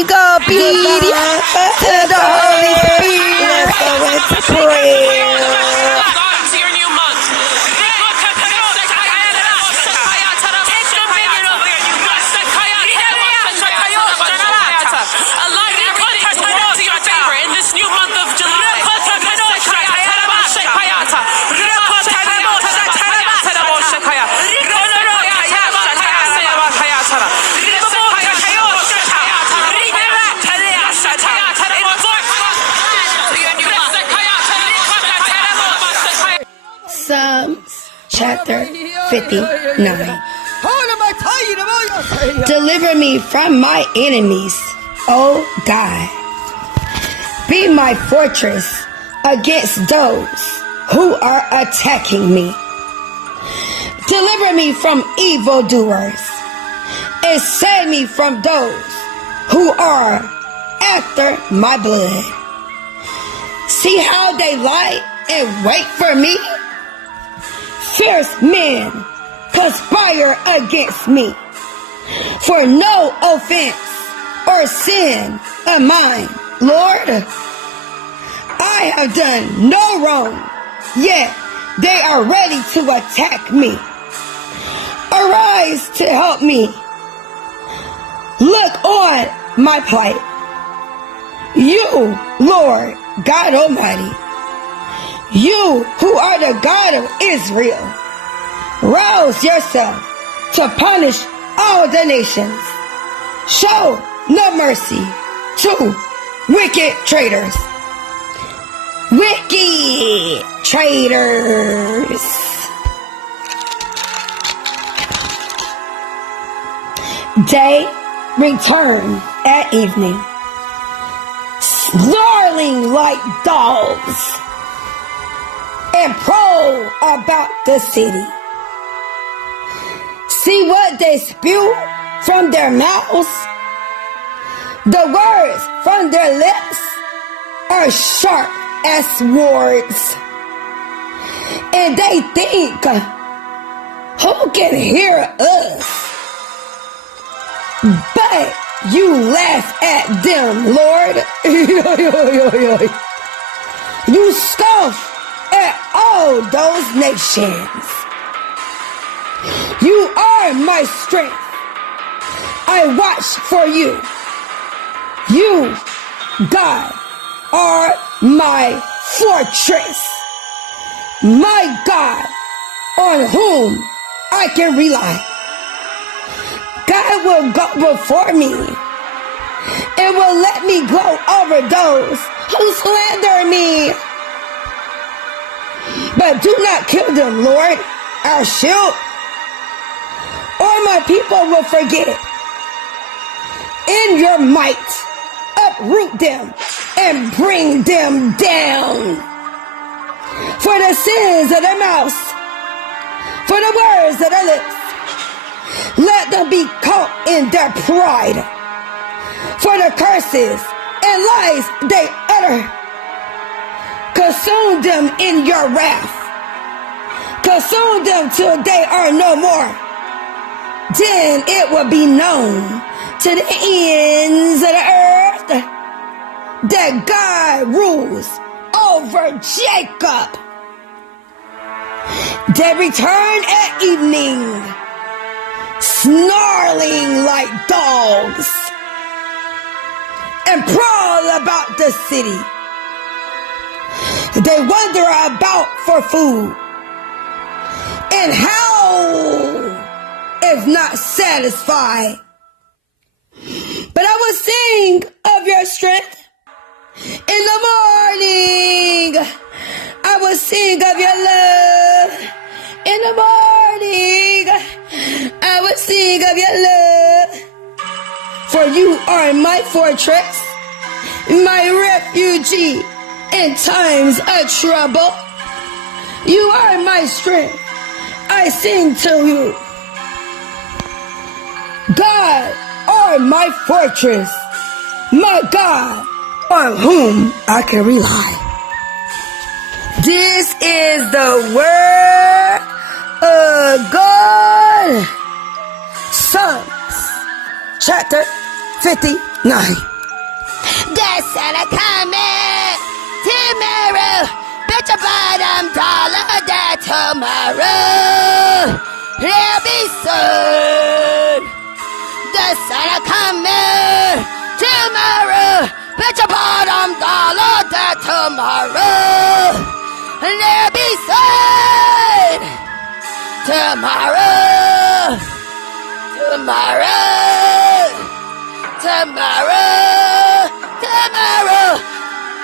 being obedient to the Holy Spirit. Let's go into prayer. Psalms chapter 59. Deliver me from my enemies, O God. Be my fortress against those who are attacking me. Deliver me from evildoers and save me from those who are after my blood. See how they lie and wait for me? Fierce men conspire against me for no offense or sin of mine. Lord, I have done no wrong, yet they are ready to attack me. Arise to help me. Look on my plight. You, Lord God Almighty, you who are the God of Israel, rouse yourself to punish all the nations. Show no mercy to wicked traitors. Wicked traitors. They return at evening, snarling like dogs, and prowl about the city. See what they spew from their mouths? The words from their lips are sharp as swords. And they think, who can hear us? But you laugh at them, Lord. You scoff at all those nations. You are my strength. I watch for you. You, God, are my fortress. My God, on whom I can rely. God will go before me and will let me go over those who slander me. But do not kill them, Lord, our shield, or my people will forget. In your might, uproot them and bring them down. For the sins of their mouths, for the words of their lips, let them be caught in their pride. For the curses and lies they utter, consume them in your wrath. Consume them till they are no more. Then it will be known to the ends of the earth that God rules over Jacob. They return at evening, snarling like dogs, and prowl about the city. They wander about for food and howl if not satisfied. But I will sing of your strength in the morning. I will sing of your love in the morning. I will sing of your love. For you are my fortress, my refuge in times of trouble. You are my strength. I sing to you. God are my fortress, my God on whom I can rely. This is the word of God. Psalms chapter 59. That Santa coming tomorrow. Bet your bottom dollar that tomorrow there'll be sun. The Santa coming tomorrow. Bet your bottom dollar that tomorrow there'll be sun. Tomorrow. Tomorrow.